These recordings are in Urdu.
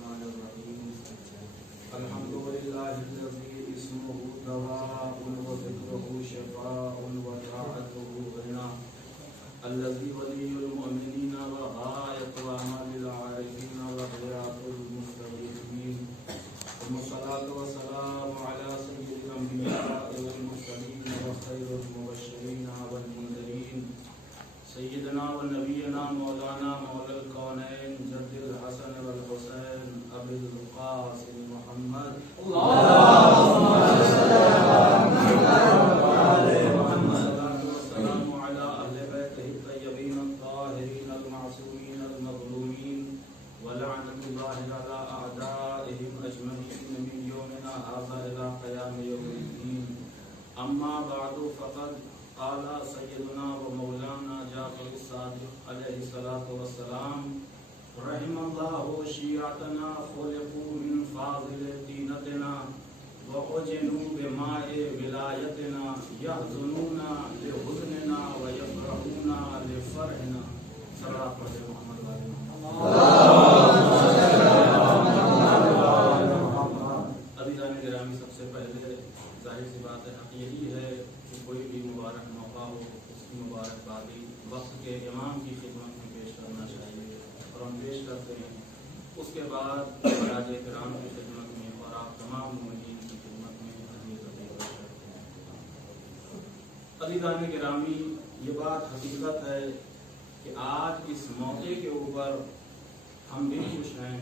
الرحمن الرحيم الحمد لله الذي اسمه دواء وذكره شفاء وطاعته غنى الذي ولي المؤمنين وغاية وأمل العارفين وحياة المستغيثين ثم الصلاة والسلام على سيد الأنبياء والمرسلين وخير المبشرين والمنذرين سيدنا ونبينا مولانا مولى الكونين جد الحسن والحسين أبي القاسم محمد اللهم صل على محمد والسلام على أهل بيته الطيبين الطاهرين المعصومين المظلومين ولعنة الله على أعدائهم أجمعين من يومنا هذا إلى قيام يوم الدين أما بعد فقد قال سيدنا ومولانا جعفر الصادق عليه الصلاة والسلام رحم الله شيعتنا خلقوا من فاضل دينتنا وأجنوا بماء ولايتنا يحزنون لحزننا ويفرحون لفرحنا صلى الله عليه محمد عزیزان گرامی سب سے پہلے ظاہر سی بات ہے حق یہی ہے کہ کوئی بھی مبارک موقع ہو اس کی مبارکبادی وقت کے امام کی خدمت میں پیش کرنا چاہیے اور ہم پیش کرتے ہیں. اس کے بعد راج کرام کی خدمت میں اور آپ تمام مومنین کی خدمت میں عزیزان گرامی یہ بات حقیقت ہے کہ آج اس موقع کے اوپر ہم بھی خوش ہیں،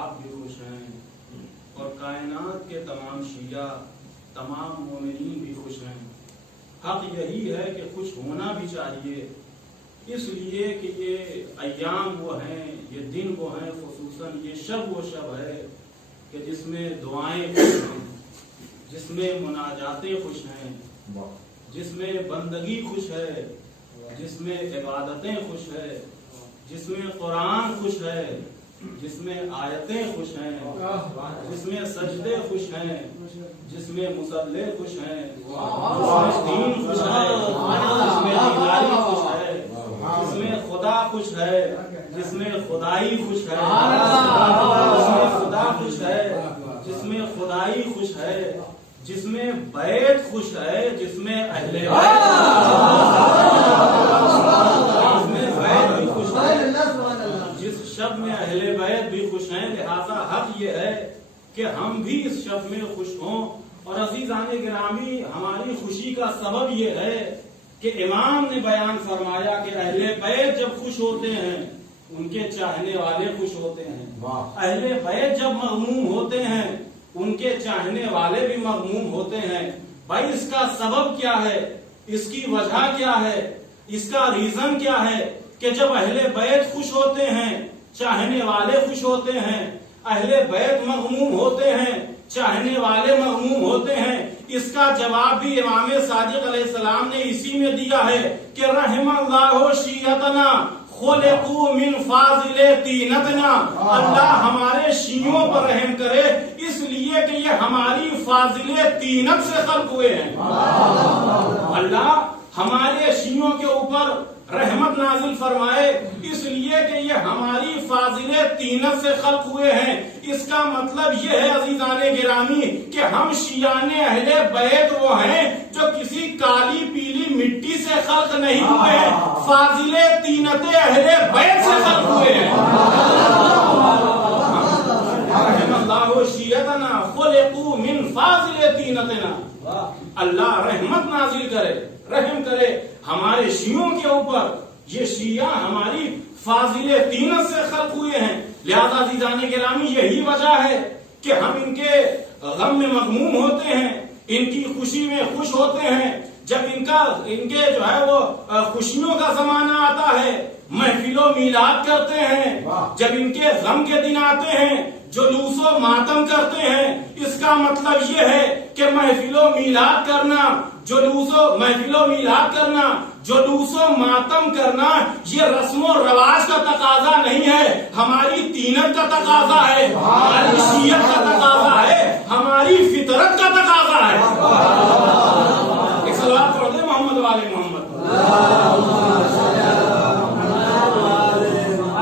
آپ بھی خوش ہیں اور کائنات کے تمام شیعہ تمام مومنین بھی خوش ہیں. حق یہی ہے کہ خوش ہونا بھی چاہیے، اس لیے کہ یہ ایام وہ ہیں، یہ دن وہ ہیں، خصوصاً یہ شب وہ شب ہے کہ جس میں دعائیں خوش ہیں، جس میں مناجاتیں خوش ہیں، جس میں بندگی خوش ہے، جس میں عبادتیں خوش ہے، جس میں قرآن خوش ہے، جس میں آیتیں خوش ہیں، جس میں سجدے خوش ہیں، جس میں مصلی خوش ہیں، جس میں دین خوش ہے، جس میں دینداری خوش ہے، جس میں خدا خوش ہے، جس میں خدائی خوش ہے، جس میں خدا خوش ہے، جس میں خدائی خوش ہے، جس میں بیت خوش ہے، جس میں اہل بیت بھی خوش ہے، جس شب میں اہل بیت بھی خوش ہیں. لہذا حق یہ ہے کہ ہم بھی اس شب میں خوش ہوں. اور عزیزان گرامی ہماری خوشی کا سبب یہ ہے کہ امام نے بیان فرمایا کہ اہل بیت جب خوش ہوتے ہیں ان کے چاہنے والے خوش ہوتے ہیں، اہل بیت جب مغموم ہوتے ہیں ان کے چاہنے والے بھی مغموم ہوتے ہیں. بھائی اس کا سبب کیا ہے، اس کی وجہ کیا ہے، اس کا ریزن کیا ہے کہ جب اہل بیت خوش ہوتے ہیں چاہنے والے خوش ہوتے ہیں، اہل بیت مغموم ہوتے ہیں چاہنے والے مغموم ہوتے ہیں. اس کا جواب بھی امام صادق علیہ السلام نے اسی میں دیا ہے کہ رحم اللہ شیعتنا خلقوا من فاضل طینتنا، اللہ ہمارے شیعوں پر رحم کرے اس لیے کہ یہ ہماری فاضل طینت سے خلق ہوئے ہیں. اللہ ہمارے شیعوں کے اوپر رحمت نازل فرمائے اس لیے کہ یہ ہماری فاضل طینت سے خلق ہوئے ہیں. اس کا مطلب یہ ہے عزیزان گرامی کہ ہم شیعان اہل بیت وہ ہیں جو کسی کالی پیلی مٹی سے خلق نہیں ہوئے ہیں، فاضل طینت اہل بیت سے خلق ہوئے ہیں. رحم اللہ شیعتنا خلقوا من فاضل طینتنا، اللہ رحمت نازل کرے، رحم کرے ہمارے شیعوں کے اوپر. یہ شیعہ ہماری فاضل طینت سے خلق ہوئے ہیں. لہذا عزیزان گرامی یہی وجہ ہے کہ ہم ان کے غم میں مغموم ہوتے ہیں، ان کی خوشی میں خوش ہوتے ہیں. جب ان کے جو ہے وہ خوشیوں کا زمانہ آتا ہے محفل و میلاد کرتے ہیں، جب ان کے غم کے دن آتے ہیں جلوس و ماتم کرتے ہیں. اس کا مطلب یہ ہے کہ محفل و میلاد کرنا، جلوس و ماتم کرنا یہ رسم و رواج کا تقاضا نہیں ہے، ہماری طینت کا تقاضا ہے، ہماری شیعت کا تقاضا ہے، ہماری فطرت کا تقاضا ہے. ایک صلوات پڑھ دیں محمد والے محمد.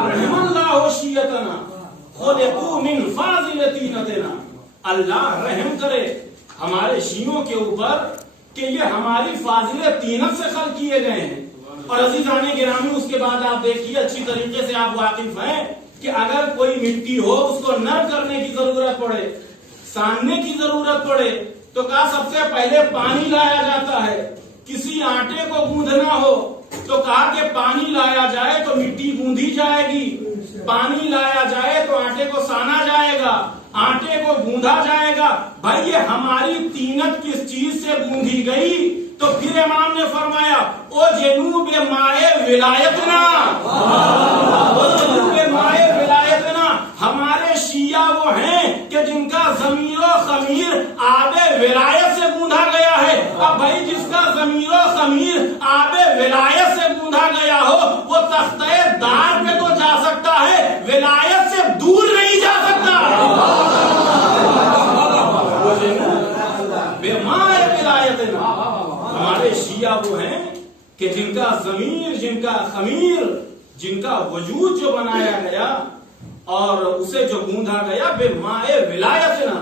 رحم اللہ شیعتنا خلقوا من فاضل طینتنا، اللہ رحم کرے ہمارے شیعوں کے اوپر کہ یہ ہماری فاضل طینت سے خلق کیے گئے ہیں۔ اور عزیزان گرامی اس کے بعد آپ دیکھیے اچھی طریقے سے آپ واقف ہیں کہ اگر کوئی مٹی ہو اس کو نرم کرنے کی ضرورت پڑے، ساننے کی ضرورت پڑے تو کہا سب سے پہلے پانی لایا جاتا ہے۔ کسی آٹے کو گوندھنا ہو تو کہا کہ پانی لایا جائے تو مٹی گوندھی جائے گی، پانی لایا جائے تو آٹے کو سانا جائے گا، آٹے کو گوندھا جائے گا۔ بھائی یہ ہماری طینت کس چیز سے گوندھی گئی؟ تو پھر امام نے فرمایا او جنوب مائے ولایتنا، او جنوب مائے ولایتنا، ہمارے شیعہ وہ ہیں کہ جن کا ضمیر و خمیر آب ولایت سے گوندھا گیا ہے۔ اب بھائی جس کا ضمیر و خمیر آب ولایت سے گوندھا گیا ہو وہ تختہ دار پہ تو جا سکتا ہے، ولایت سے دور نہیں جا سکتا۔ بے مائے ولایتنا، ہمارے شیعہ وہ ہیں کہ جن کا ضمیر، جن کا خمیر، جن کا وجود جو بنایا گیا اور اسے جو گوندھا گیا بے مائے ولایتنا،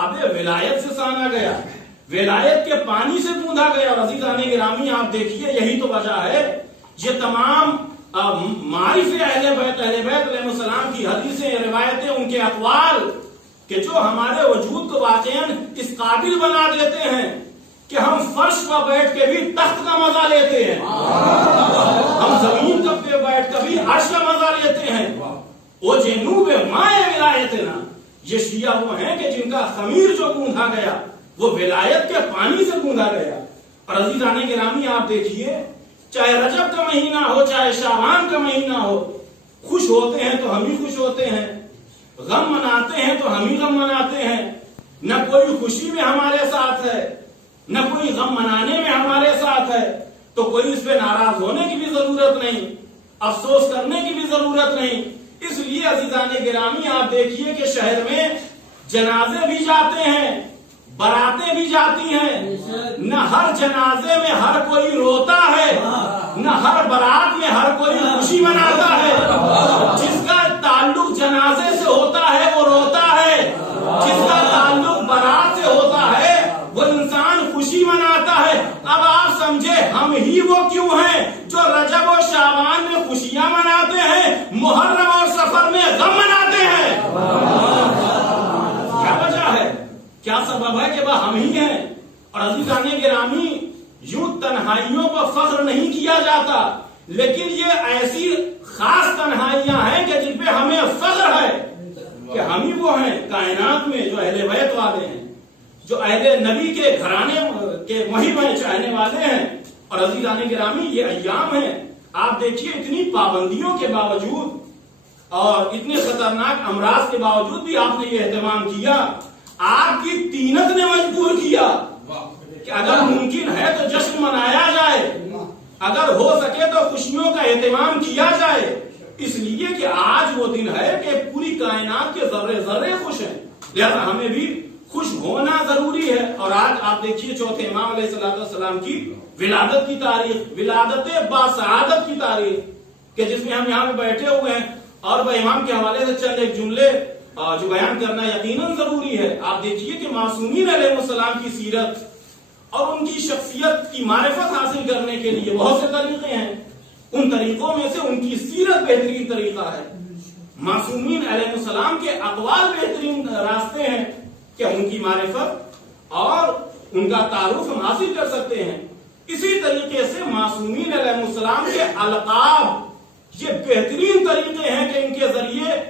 آب ولایت سے سانا گیا، ولایت کے پانی سے گوندھا گیا۔ اور عزیزان گرامی آپ دیکھیے یہی تو وجہ ہے، یہ تمام معارف اہل بیت علیہ السلام کی حدیثیں، روایتیں، ان کے اقوال کہ جو ہمارے وجود کو واقعاً اس قابل بنا دیتے ہیں کہ ہم فرش پر بیٹھ کے بھی تخت کا مزہ لیتے ہیں، ہم زمین پہ بیٹھ کر بھی عرش کا مزہ لیتے ہیں۔ وہ جنوب مائے ولایتنا، یہ شیعہ وہ ہیں کہ جن کا خمیر جو گوندھا گیا وہ ولایت کے پانی سے گوندھا گیا۔ اور عزیزان گرامی آپ دیکھیے چاہے رجب کا مہینہ ہو چاہے شعبان کا مہینہ ہو، خوش ہوتے ہیں تو ہم ہی خوش ہوتے ہیں، غم مناتے ہیں تو ہم ہی غم مناتے ہیں۔ نہ کوئی خوشی میں ہمارے ساتھ ہے نہ کوئی غم منانے میں ہمارے ساتھ ہے، تو کوئی اس پہ ناراض ہونے کی بھی ضرورت نہیں، افسوس کرنے کی بھی ضرورت نہیں۔ اس لیے عزیزان گرامی آپ دیکھیے کہ شہر میں جنازے بھی جاتے ہیں، براتیں بھی جاتی ہیں، نہ ہر جنازے میں ہر کوئی روتا ہے، نہ ہر برات میں ہر کوئی خوشی مناتا ہے۔ جس کا تعلق جنازے سے ہوتا ہے وہ روتا ہے، جس کا تعلق برات سے ہوتا ہے وہ انسان خوشی مناتا ہے۔ اب آپ سمجھے ہم ہی وہ کیوں ہیں جو رجب و شعبان میں خوشیاں مناتے ہیں، محرم اور سفر میں غم مناتے ہیں؟ کیا وجہ ہے، کیا سبب ہے کہ وہ ہم ہی ہیں؟ اور عزیزان گرامی یوں تنہائیوں پر فخر نہیں کیا جاتا، لیکن یہ ایسی خاص تنہائیاں ہیں کہ جن پہ ہمیں فخر ہے کہ ہم ہی وہ ہیں کائنات میں جو اہل بیت والے ہیں، جو اہل نبی کے گھرانے کے محب ہیں، چاہنے والے ہیں۔ اور عزیزان گرامی یہ ایام ہیں، آپ دیکھیے اتنی پابندیوں کے باوجود اور اتنے خطرناک امراض کے باوجود بھی آپ نے یہ اہتمام کیا۔ آپ کی طینت نے مجبور کیا کہ اگر ممکن ہے تو جشن منایا جائے، اگر ہو سکے تو خوشیوں کا اہتمام کیا جائے، اس لیے کہ آج وہ دن ہے کہ پوری کائنات کے ذرے ذرے خوش ہیں، لہذا ہمیں بھی خوش ہونا ضروری ہے۔ اور آج آپ دیکھیے چوتھے امام علیہ السلام کی ولادت کی تاریخ، ولادت باسعادت کی تاریخ، کہ جس میں ہم یہاں پہ بیٹھے ہوئے ہیں، اور وہ امام کے حوالے سے چند ایک جملے جو بیان کرنا یقیناً ضروری ہے۔ آپ دیکھیے کہ معصومین علیہ السلام کی سیرت اور ان کی شخصیت کی معرفت حاصل کرنے کے لیے بہت سے طریقے ہیں، ان طریقوں میں سے ان کی سیرت بہترین طریقہ ہے۔ معصومین علیہ السلام کے اقوال بہترین راستے ہیں کہ ان کی معرفت اور ان کا تعارف ہم حاصل کر سکتے ہیں۔ اسی طریقے سے معصومین علیہ السلام کے القاب یہ بہترین طریقے ہیں کہ ان کے ذریعے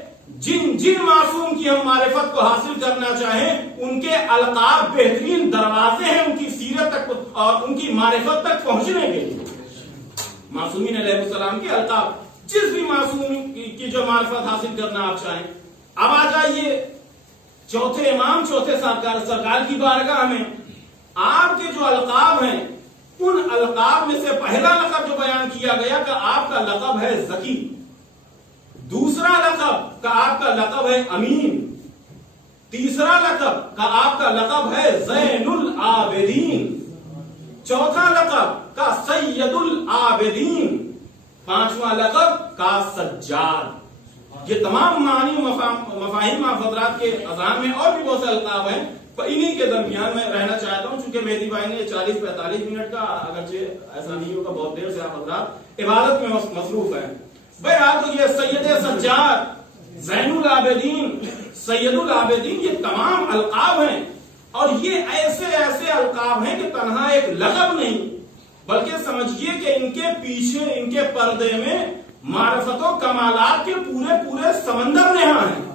جن معصوم کی ہم معرفت کو حاصل کرنا چاہیں ان کے القاب بہترین دروازے ہیں ان کی سیرت تک اور ان کی معرفت تک پہنچنے کے لیے۔ معصومین علیہ السلام کے القاب، جس بھی معصوم کی جو معرفت حاصل کرنا آپ چاہیں۔ اب آ جائیے چوتھے امام، چوتھے سرکار کی بارگاہ میں آپ کے جو القاب ہیں، ان القاب میں سے پہلا لقب جو بیان کیا گیا کہ آپ کا لقب ہے ذکی، دوسرا لقب کا آپ کا لقب ہے امین، تیسرا لقب کا آپ کا لقب ہے زین العابدین، چوتھا لقب کا سید العابدین، پانچواں لقب کا سجاد۔ یہ تمام معنی ابراہیم آپ حضرات کے اذان میں اور بھی بہت سے القاب ہیں، انہی کے درمیان میں رہنا چاہتا ہوں، چونکہ مہدی بھائی نے 40-45 منٹ کا، اگرچہ ایسا نہیں ہوگا بہت دیر سے آپ حضرات عبادت میں مصروف ہیں۔ بہرحال تو یہ سید سجاد، زین العابدین، سید العابدین، یہ تمام القاب ہیں، اور یہ ایسے ایسے القاب ہیں کہ تنہا ایک لقب نہیں، بلکہ سمجھیے کہ ان کے پیچھے، ان کے پردے میں معرفت و کمالات کے پورے سمندر نہاں ہیں۔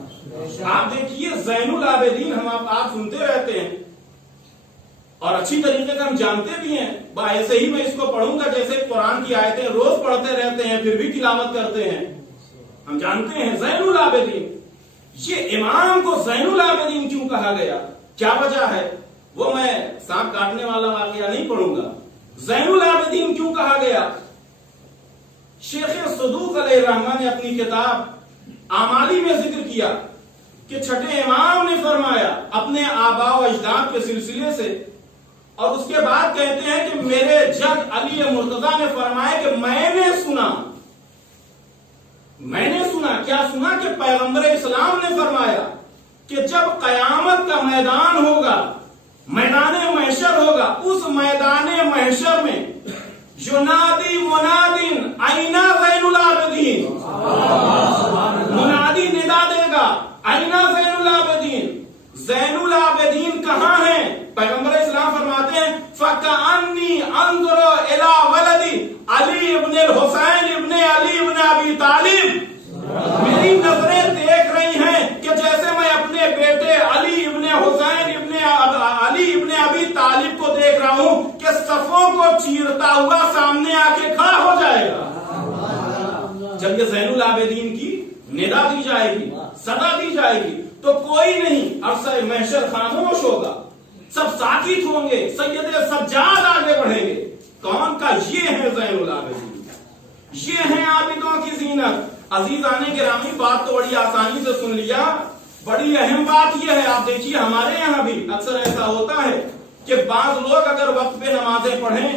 آپ دیکھیے زین العابدین، ہم آپ سنتے رہتے ہیں اور اچھی طریقے سے ہم جانتے بھی ہیں، ایسے ہی میں اس کو پڑھوں گا جیسے قرآن کی آیتیں روز پڑھتے رہتے ہیں، پھر بھی تلاوت کرتے ہیں، ہم جانتے ہیں زین العابدین۔ یہ امام کو زین العابدین کیوں کہا گیا، کیا وجہ ہے، وہ میں سانپ کاٹنے والا واقعہ نہیں پڑھوں گا۔ زین العابدین کیوں کہا گیا؟ شیخ صدوق علیہ الرحمہ نے اپنی کتاب اعمالی میں ذکر کیا کہ چھٹے امام نے فرمایا اپنے آباء و اجداد کے سلسلے سے، اور اس کے بعد کہتے ہیں کہ میرے جد علی مرتضیٰ نے فرمایا کہ میں نے سنا، کیا سنا کہ پیغمبر اسلام نے فرمایا کہ جب قیامت کا میدان ہوگا، میدان محشر ہوگا، اس میدان محشر میں ینادی منادن اینا زین العابدین، منادی ندا دے گا اینا زین العابدین، زین العابدین کہاں ہیں؟ پیغمبر اسلام فرماتے ہیں فَكَأَنِّي أَنظُرُ إِلَى وَلَدِ علی ابن الحسین ابن علی ابن ابی طالب، میری نظریں دیکھ رہی ہیں کہ جیسے میں اپنے بیٹے علی ابن حسین ابن علی ابن ابی طالب کو دیکھ رہا ہوں کہ صفوں کو چیرتا ہوا سامنے آ کے کھڑا ہو جائے گا۔ جب یہ زین العابدین کی ندا دی جائے گی، صدا دی جائے گی، تو کوئی نہیں، عرصہ محشر خاموش ہوگا، سب ساکت ہوں گے، سید سجاد آگے بڑھیں گے۔ کون کا؟ یہ ہے زین العابدین، یہ ہیں عابدوں کی زینت۔ عزیزان گرامی، بات تو بڑی آسانی سے سن لیا، بڑی اہم بات یہ ہے، آپ دیکھیے ہمارے یہاں بھی اکثر ایسا ہوتا ہے کہ بعض لوگ اگر وقت پہ نمازیں پڑھیں،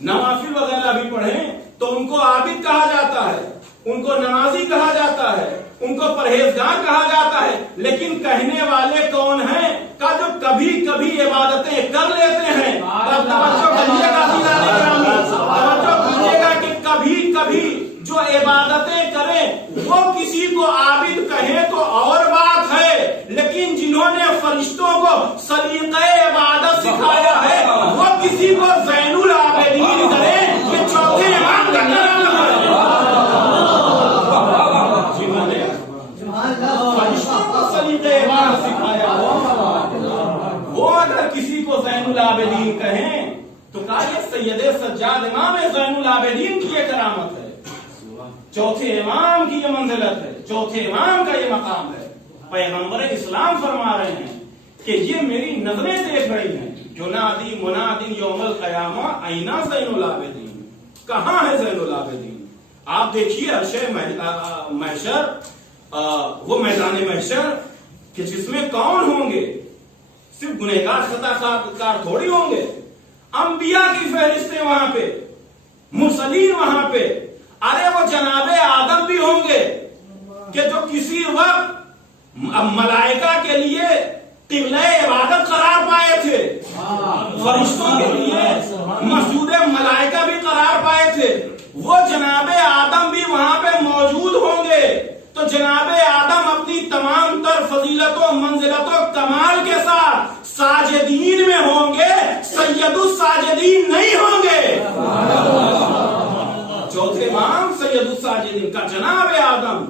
نوافل وغیرہ بھی پڑھیں، تو ان کو عابد کہا جاتا ہے، ان کو نمازی کہا جاتا ہے، ان کو پرہیزگار کہا جاتا ہے، لیکن کہنے والے کون ہیں؟ کہ جو کبھی کبھی عبادتیں کر لیتے ہیں۔ توجہ کریے گا عزیزان گرامی، توجہ کیجیے گا کہ کبھی کبھی جو عبادتیں کریں وہ کسی کو عابد کہیں تو اور بات ہے، لیکن جنہوں نے فرشتوں کو سلیقہ عبادت سکھایا ہے وہ کسی کو زین العابدین کریں، یہ چوتھے امام کا کلام ہے۔ فرشتوں کو سلیقہ عبادت سکھایا وہ اگر کسی کو زین العابدین کہیں تو کہا یہ سید سجاد امام زین العابدین کی یہ کرامت ہے، چوتھے امام کی یہ منزلت ہے، چوتھے امام کا یہ مقام ہے۔ پیغمبر اسلام فرما رہے ہیں کہ یہ میری نظریں دیکھ رہی ہیں، ینادی منادن یوم القیامہ اینا زین العابدین، کہاں ہے زین العابدین؟ آپ دیکھیے عرش محشر، وہ میدان محشر کہ جس میں کون ہوں گے؟ صرف گنہگار خطا کار تھوڑی ہوں گے، انبیاء کی فہرستیں وہاں پہ، مرسلین وہاں پہ، ارے وہ جناب آدم بھی ہوں گے کہ جو کسی وقت ملائکہ کے لیے قبلہ عبادت قرار پائے تھے، فرشتوں کے لیے مسجود ملائکہ بھی قرار پائے تھے، وہ جناب آدم بھی وہاں پہ موجود ہوں گے۔ تو جناب آدم اپنی تمام تر فضیلت و منزلت و کمال کے ساتھ ساجدین میں ہوں گے، سید الساجدین نہیں ہوں گے۔ چوتھے امام سید الساجدین کا جناب آدم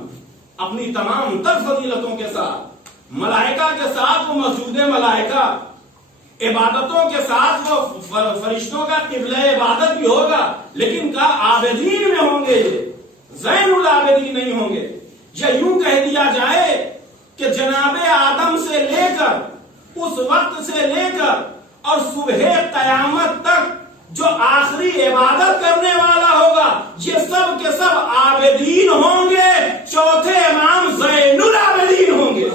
اپنی تمام تر فضیلتوں کے ساتھ، ملائکہ کے ساتھ وہ مسجود ملائکہ، عبادتوں کے ساتھ وہ فرشتوں کا قبلہ عبادت بھی ہوگا، لیکن کا عابدین میں ہوں گے، زین العابدین نہیں ہوں گے۔ یا یوں کہہ دیا جائے کہ جناب آدم سے لے کر اس وقت سے لے کر اور صبح قیامت تک جو آخری عبادت کرنے والا ہوگا یہ سب کے سب عابدین ہوں گے، چوتھے امام زین العابدین ہوں گے۔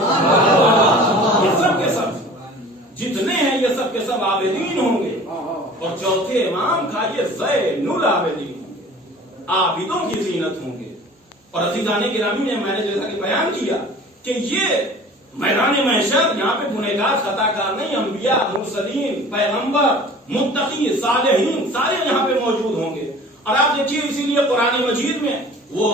یہ سب کے سب جتنے ہیں یہ سب کے سب عابدین ہوں گے، اور چوتھے امام کا یہ زین العابدین ہوں گے، عابدوں کی زینت ہوں گے۔ اور عزیزان گرامی میں نے جیسا کہ بیان کیا کہ یہ میدان محشر یہاں پہ گنہگار خطا کار نہیں، انبیاء، مرسلین، پیغمبر، متقی، صالحین سارے یہاں پہ موجود ہوں گے. اور آپ دیکھیے اسی لیے قرآن مجید میں وہ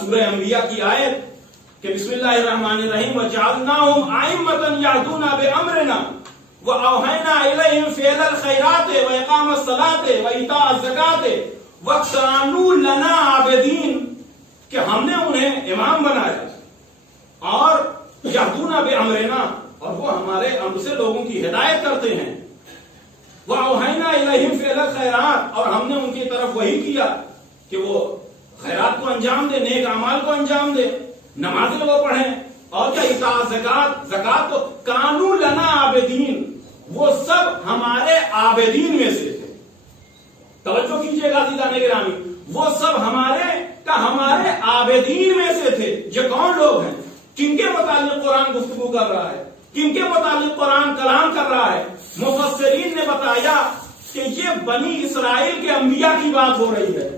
سورہ انبیاء کی آیت کہ بسم اللہ الرحمن الرحیم وجعلناہم ائمۃ یہدون بامرنا واوحینا الیہم فعل الخیرات واقام الصلاۃ وایتاء الزکاۃ وکانوا لنا عابدین، کہ ہم نے انہیں امام بنایا اور یہدون بامرنا، اور وہ ہمارے امر سے لوگوں کی ہدایت کرتے ہیں. وَأَوْحَيْنَا إِلَيْهِمْ فِعْلَ الْخَيْرَاتِ، اور ہم نے ان کی طرف وہی کیا کہ وہ خیرات کو انجام دے، نیک اعمال کو انجام دے، نمازیں وہ پڑھیں، اور کیا اطاعت زکات کو. کانوا لنا عابدین، وہ سب ہمارے عابدین میں سے تھے. توجہ کیجئے گا عزیزان گرامی، وہ سب ہمارے عابدین میں سے تھے. یہ کون لوگ ہیں؟ کن کے متعلق قرآن گفتگو کر رہا ہے؟ کن کے متعلق قرآن کلام کر رہا ہے؟ مفسرین نے بتایا کہ یہ بنی اسرائیل کے انبیاء کی بات ہو رہی ہے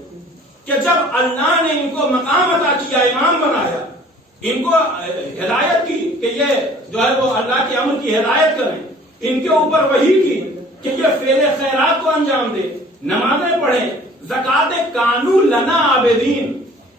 کہ جب اللہ نے ان کو مقام عطا کیا، امام بنایا، ان کو ہدایت کی کہ یہ جو ہے وہ اللہ کے امر کی ہدایت کریں، ان کے اوپر وحی کی کہ یہ فعل خیرات کو انجام دے، نمازیں پڑھیں، زکات. کانوا لنا عابدین،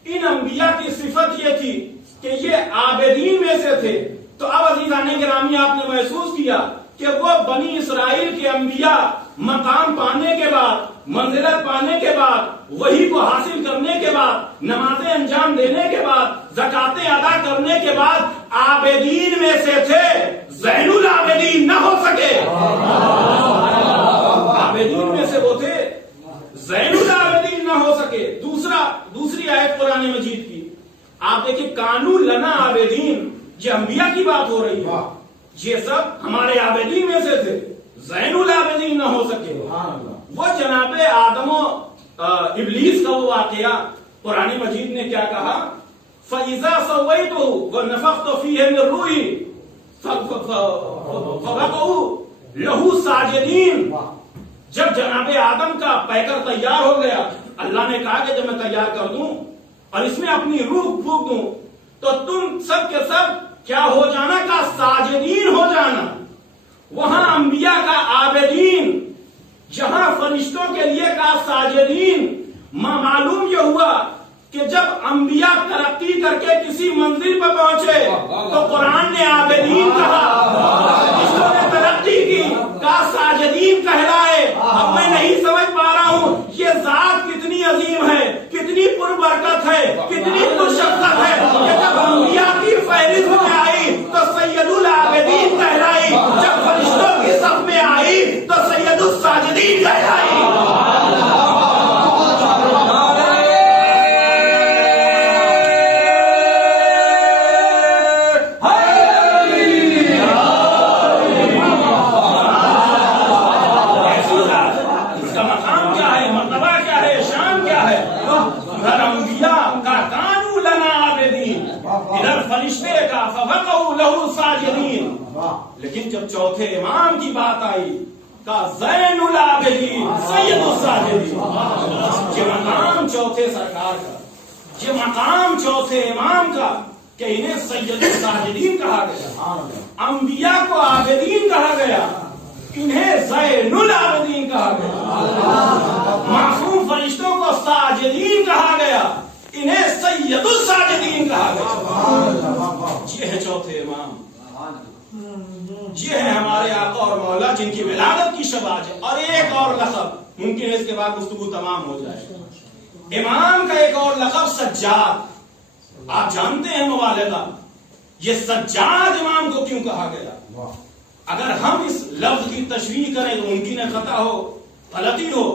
ان انبیاء کی صفت یہ تھی کہ یہ عابدین میں سے تھے. تو اب عزیزان گرامی آپ نے محسوس کیا کہ وہ بنی اسرائیل کے انبیاء مقام پانے کے بعد، منزلت پانے کے بعد، وحی کو حاصل کرنے کے بعد، نمازیں انجام دینے کے بعد، زکاتیں ادا کرنے کے بعد عابدین میں سے تھے، زین العابدین نہ ہو سکے. عابدین میں سے وہ تھے، زین العابدین نہ ہو سکے. دوسری آیت قرآن مجید کی آپ دیکھیں، کانوا لنا عابدین، یہ انبیاء کی بات ہو رہی ہے، یہ سب ہمارے عابدین میں سے تھے، زین العابدین نہ ہو سکے. وہ جناب آدم و ابلیس کا وہ واقعہ قرآن مجید نے کیا کہا؟ فَإِذَا سَوَّيْتُهُ وَنَفَخْتُ فِيهِ مِن رُّوحِي فَقَعُوا لَهُ سَاجِدِينَ. جب جناب آدم کا پیکر تیار ہو گیا، اللہ نے کہا کہ جب میں تیار کر دوں اور اس میں اپنی روح پھونک دوں تو تم سب کے سب کیا ہو جانا کا ساجدین ہو جانا. وہاں انبیاء کا عابدین، جہاں فرشتوں کے لیے کا ساجدین. معلوم یہ ہوا کہ جب انبیاء ترقی کر کے کسی منزل پر پہنچے تو قرآن نے عابدین کہا، فرشتوں نے ترقی کی کا ساجدین کہلائے. اب میں نہیں سمجھ پا رہا ہوں یہ ذات کتنی عظیم ہے، کتنی پربرکت ہے، کتنی پرشفقت ہے کہ جب انبیاء کی فہرست میں آئی تو سید العابدین کہلائی، جب فرشتوں کی صف میں آئی تو سید الساجدین کہلائی. لیکن جب چوتھے امام کی بات آئی کا زین العابدین سید الساجدین، یہ مقام چوتھے سرکار کا، یہ مقام چوتھے امام کا کہ انہیں سید الساجدین کہا گیا. انبیاء کو عابدین کہا گیا، انہیں زین العابدین کہا گیا. معصوم فرشتوں کو ساجدین کہا گیا، انہیں سید الساجدین کہا گیا. یہ ہے چوتھے امام، یہ ہے ہمارے آقا اور مولا جن کی ولادت کی شب آج ہے. اور ایک اور لقب ممکن ہے اس کے بعد گفتگو تمام ہو جائے. امام کا ایک اور لقب سجاد. آپ جانتے ہیں مبالغہ، یہ سجاد امام کو کیوں کہا گیا؟ اگر ہم اس لفظ کی تشریح کریں تو ممکن ہے خطا ہو، غلطی ہو،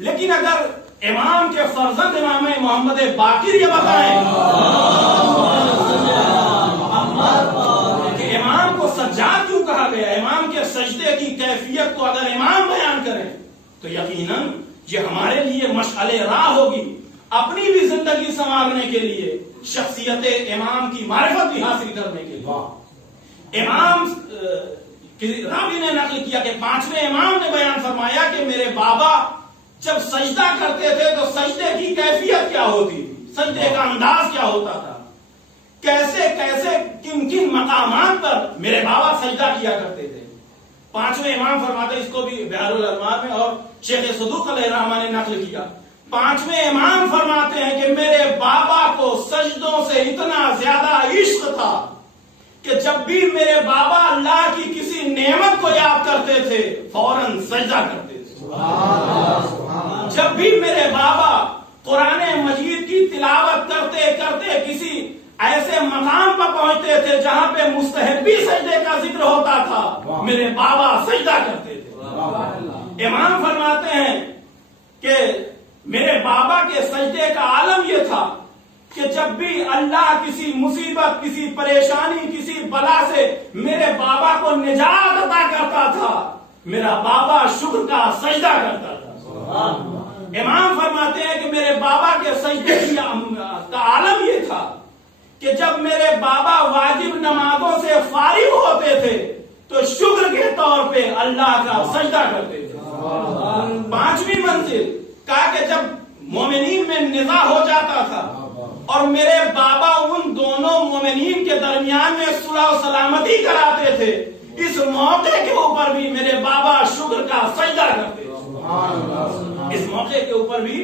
لیکن اگر امام کے فرزند امام محمد باقر یہ بتائیں کہ امام کو سجاد کیوں کہا گیا، امام کے سجدے کی کیفیت کو اگر امام بیان کریں تو یقیناً یہ ہمارے لیے مشعل راہ ہوگی اپنی بھی زندگی سنوارنے کے لیے، شخصیت امام کی معرفت بھی حاصل کرنے کے لیے. امام راوی نے نقل کیا کہ پانچویں امام نے بیان فرمایا کہ میرے بابا جب سجدہ کرتے تھے تو سجدے کی کیفیت کیا ہوتی تھی، سجدے کا انداز کیا ہوتا تھا، کیسے کیسے کن کن مقامات پر میرے بابا سجدہ کیا کرتے تھے. پانچویں امام فرماتے, اس کو بھی بحار الانوار میں اور شیخ صدوق علیہ الرحمہ نے نقل کیا, پانچویں امام فرماتے ہیں کہ میرے بابا کو سجدوں سے اتنا زیادہ عشق تھا کہ جب بھی میرے بابا اللہ کی کسی نعمت کو یاد کرتے تھے فوراً سجدہ کرتے تھے. جب بھی میرے بابا قرآن مجید کی تلاوت کرتے کرتے کسی ایسے مقام پر پہنچتے تھے جہاں پہ مستحبی سجدے کا ذکر ہوتا تھا, میرے بابا سجدہ کرتے تھے. امام فرماتے ہیں کہ میرے بابا کے سجدے کا عالم یہ تھا کہ جب بھی اللہ کسی مصیبت, کسی پریشانی, کسی بلا سے میرے بابا کو نجات عطا کرتا تھا, میرا بابا شکر کا سجدہ کرتا تھا. امام فرماتے ہیں کہ میرے بابا کے سجدے کا عالم یہ تھا کہ جب میرے بابا واجب نمازوں سے فارغ ہوتے تھے تو شکر کے طور پہ اللہ کا سجدہ کرتے تھے. پانچویں منزل کہا کہ جب مومنین میں نزاع ہو جاتا تھا اور میرے بابا ان دونوں مومنین کے درمیان میں صلح و سلامتی کراتے تھے, اس موقع کے اوپر بھی میرے بابا شکر کا سجدہ کرتے تھے. اس موقع کے اوپر بھی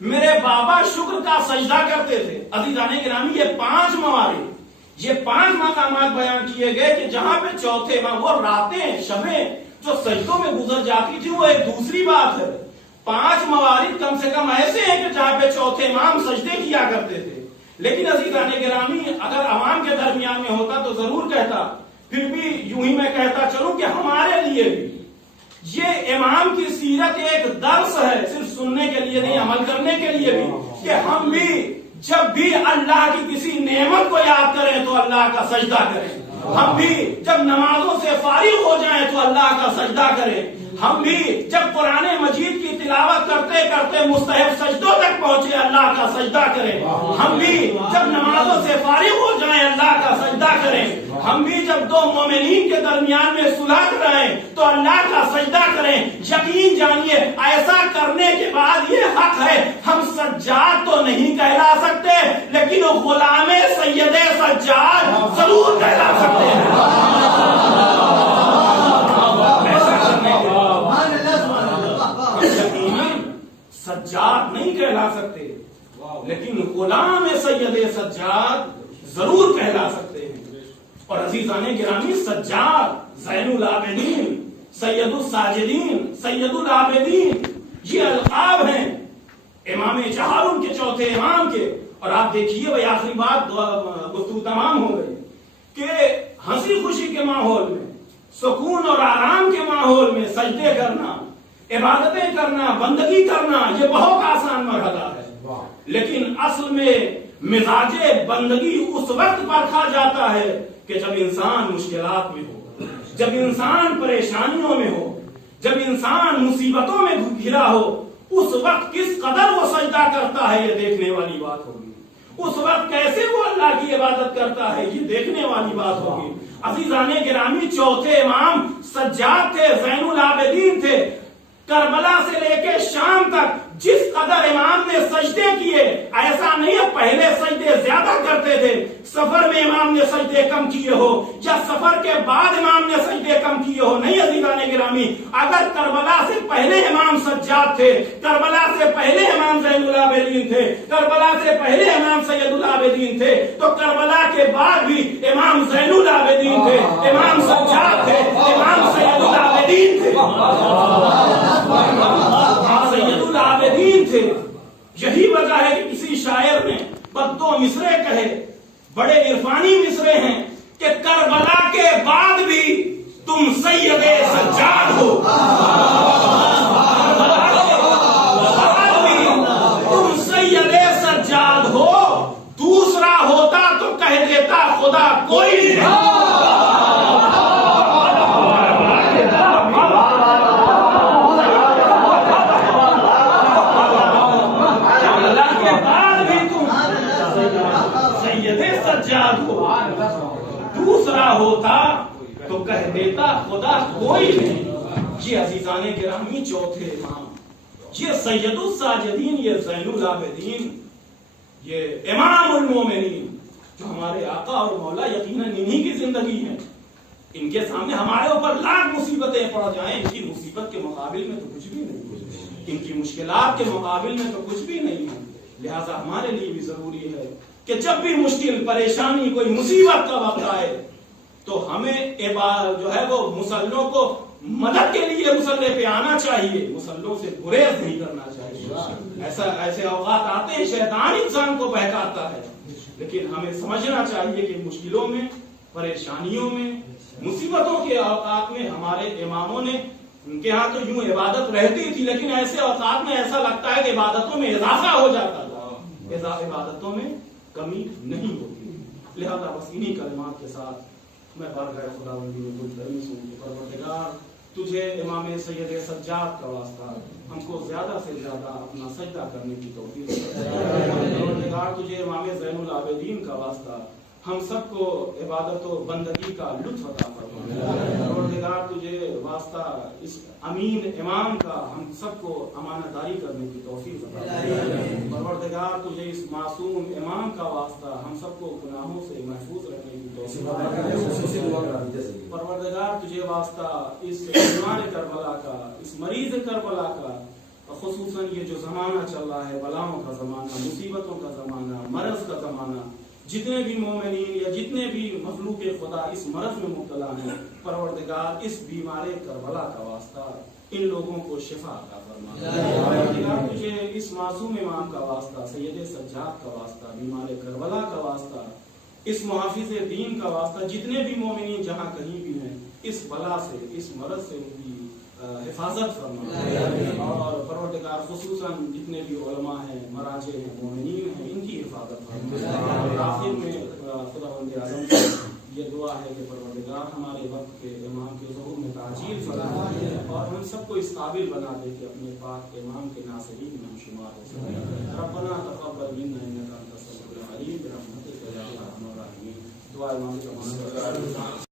میرے بابا شکر کا سجدہ کرتے تھے. عزیزان گرامی, یہ 5 موارد, یہ 5 مقامات بیان کیے گئے کہ جہاں پہ چوتھے وہ راتیں شبیں جو سجدوں میں گزر جاتی تھی وہ ایک دوسری بات ہے. 5 موارد کم سے کم ایسے ہیں کہ جہاں پہ چوتھے امام سجدے کیا کرتے تھے. لیکن عزیزان گرامی, اگر عوام کے درمیان میں ہوتا تو ضرور کہتا, پھر بھی یوں ہی میں کہتا چلوں کہ ہمارے لیے بھی یہ امام کی سیرت ایک درس ہے, صرف سننے کے لیے نہیں, عمل کرنے کے لیے بھی, کہ ہم بھی جب بھی اللہ کی کسی نعمت کو یاد کریں تو اللہ کا سجدہ کریں. ہم بھی جب نمازوں سے فارغ ہو جائیں تو اللہ کا سجدہ کریں. ہم بھی جب قرآن مجید کی تلاوت کرتے کرتے مستحب سجدوں تک پہنچے اللہ کا سجدہ کریں. ہم بھی جب نمازوں سے فارغ ہو جائیں اللہ کا سجدہ کریں. ہم بھی جب 2 مومنین کے درمیان میں صلح کرائیں تو اللہ کا سجدہ کریں. یقین جانیے ایسا کرنے کے بعد یہ حق ہے, ہم سجاد تو نہیں کہلا سکتے لیکن غلام سید سجاد ضرور کہلا سکتے ہیں. سجاد نہیں کہلا سکتے لیکن غلام سید سجاد ضرور کہلا سکتے ہیں. اور عزیزان گرامی, سجاد, زین العابدین, سید الساجدین, سید العابدین, یہ القاب ہیں امام چہار ان کے چوتھے امام کے. اور آپ دیکھیے بھائی آخری بات گفتگو تمام ہو گئی کہ ہنسی خوشی کے ماحول میں, سکون اور آرام کے ماحول میں سجدے کرنا, عبادتیں کرنا, بندگی کرنا یہ بہت آسان مرحلہ ہے. لیکن اصل میں مزاج بندگی اس وقت پرکھا جاتا ہے کہ جب انسان مشکلات میں ہو, جب انسان پریشانیوں میں ہو, جب انسان مصیبتوں میں گھرا ہو, اس وقت کس قدر وہ سجدہ کرتا ہے یہ دیکھنے والی بات ہوگی. اس وقت کیسے وہ اللہ کی عبادت کرتا ہے یہ دیکھنے والی بات ہوگی. عزیزان گرامی, چوتھے امام سجاد تھے, زین العابدین تھے. کربلا سے لے کے شام تک جس قدر امام نے سجدے کیے, ایسا نہیں ہے پہلے سجدے زیادہ کرتے تھے, سفر میں امام نے سجدے کم کیے ہو یا سفر کے بعد امام نے سجدے کم کیے ہو. نہیں عزیزان گرامی, اگر کربلا سے پہلے امام سجاد تھے, کربلا سے پہلے امام زین العابدین تھے, کربلا سے پہلے امام سید العابدین تھے, تو کربلا کے بعد بھی امام زین العابدین تھے, امام سجاد تھے, امام سید العابدین تھے, سید العابدین تھے. یہی وجہ ہے کہ کسی شاعر نے بس 2 مصرے کہے, بڑے عرفانی مصرے ہیں کہ کربلا کے بعد بھی تم سید سجاد ہو, کربلا کے بعد بھی تم سید سجاد ہو. دوسرا ہوتا تو کہہ دیتا خدا کوئی نہیں. دوسرا ہوتا تو کہہ دیتا خدا کوئی نہیں. یہ عزیزان گرامی چوتھے امام, یہ سید الساجدین, یہ زین العابدین, یہ امام المومنین جو ہمارے آقا اور مولا یقیناً انہی کی زندگی ہے. ان کے سامنے ہمارے اوپر لاکھ مصیبتیں پڑ جائیں، ان کی مصیبت کے مقابل میں تو کچھ بھی نہیں، ان کی مشکلات کے مقابل میں تو کچھ بھی نہیں ہے۔ لہذا ہمارے لیے بھی ضروری ہے کہ جب بھی مشکل پریشانی کوئی مصیبت کا وقت آئے تو ہمیں جو ہے وہ مسلوں کو مدد کے لیے مسلح پہ آنا چاہیے، مسلوں سے گریز نہیں کرنا چاہیے۔ ایسے اوقات آتے ہیں شیطان انسان کو بہکاتا ہے، لیکن ہمیں سمجھنا چاہیے کہ مشکلوں میں، پریشانیوں میں، مصیبتوں کے اوقات میں ہمارے اماموں نے، ان کے ہاں تو یوں عبادت رہتی تھی، لیکن ایسے اوقات میں ایسا لگتا ہے کہ عبادتوں میں اضافہ ہو جاتا تھا، عبادتوں میں کمی نہیں ہوتی۔ لہذا بس انہی کلمات کے ساتھ میں بارگاہ خداوندی میں گلدرمی ہوں کہ پروردگار تجھے امام سید سجاد کا واسطہ ہم کو زیادہ سے زیادہ اپنا سجدہ کرنے کی توفیق دے۔ پروردگار تجھے امام زین العابدین کا واسطہ ہم سب کو عبادت و بندگی کا لطف عطا فرما۔ پروردگار تجھے واسطہ اس امین امام کا ہم سب کو امانت داری کرنے کی توفیق عطا فرما۔ پروردگار تجھے اس معصوم امام کا واسطہ ہم سب کو گناہوں سے محفوظ رکھنے کی توفیق عطا فرما۔ پروردگار تجھے واسطہ اس بیمار کربلا کا، اس مریض کربلا کا، خصوصاً یہ جو زمانہ چل رہا ہے، بلاؤں کا زمانہ، مصیبتوں کا زمانہ، مرض کا زمانہ، جتنے بھی مومنین یا جتنے بھی مخلوق خدا اس مرض میں مبتلا ہیں، پروردگار اس بیمار کربلا کا واسطہ ان لوگوں کو شفا عطا فرما۔ پروردگار تجھے اس معصوم امام کا واسطہ، سید سجاد کا واسطہ، بیمار کربلا کا واسطہ، اس محافظ دین کا واسطہ، جتنے بھی مومنین جہاں کہیں بھی ہیں، اس بلا سے، اس مرض سے ان کی حفاظت فرما۔ اور پروردگار خصوصاً جتنے بھی علماء ہیں، مراجع ہیں، مومنین ہیں، ان کی حفاظت فرما۔ آخر میں خداوند اعظم سے یہ دعا ہے کہ پروردگار ہمارے وقت کے امام کے ظہور میں تعجیل فرما دے اور ہم سب کو اس قابل بنا دے کہ اپنے پاک امام کے ناصرین میں ہم شمار ہو سکیں۔ ربنا تقبل منا انک انت السمیع العلیم برحمتک یا ارحم الراحمین۔ دعا امام کا